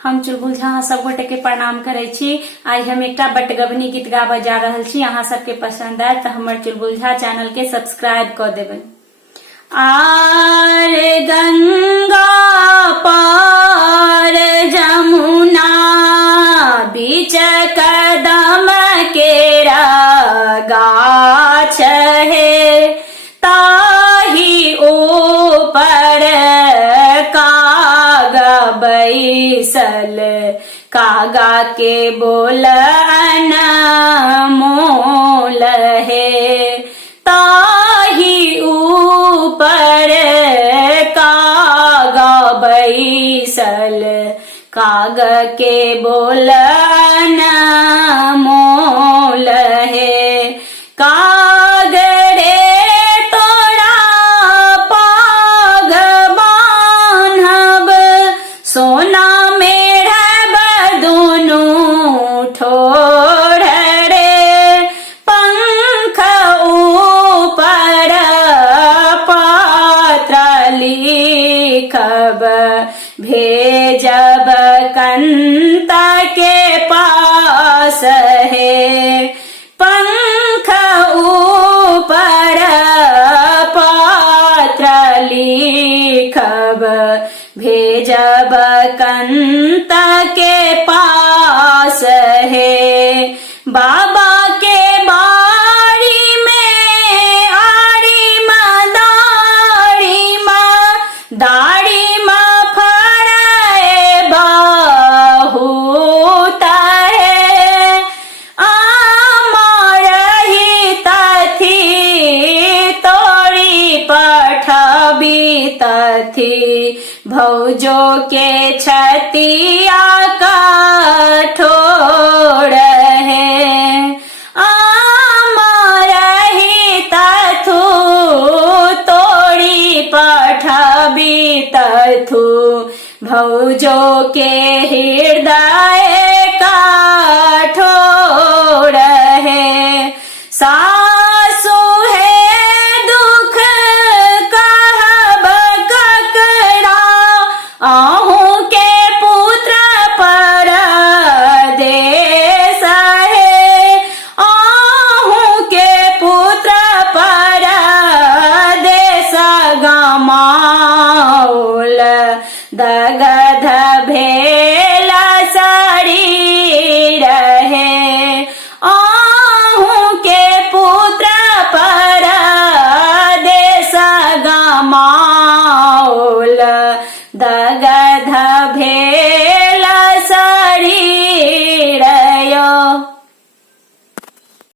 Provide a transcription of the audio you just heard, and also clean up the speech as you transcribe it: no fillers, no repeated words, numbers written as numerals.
हम चुलबुल झा सब गोटे के प्रणाम करे छी। आई हम एक बटगबनी गीत गाबे जा रहल छी। अहाँ सबके पसंद आए तो हमर चुलबुल झा चैनल के सब्सक्राइब कर देबे। आर गंगा पार जमुना बीच कदम केरा गाछ है, ताही ऊपर काग बैसल कागा के बोल अनमोल है, ताही ऊपर कागा बैसल काग के बोल अनमोल है। काग रे तोरा पाग बान्हब, सोना मेढ़ब दुनू ठोर रे, पंख ऊपर पात्र लिखब भेजब कंत के पास है, पंख ऊपर पात्र लिखब भेजब कंत के पास है। बाबा के बाड़ी में आड़ी में दाड़ी में फड़े बहुत है, आमरही तथी तोरी पठबी तथी भौजो के छतिया कठोर है, आमरही तथु तोरी पठबी तथु भौजो के हृदय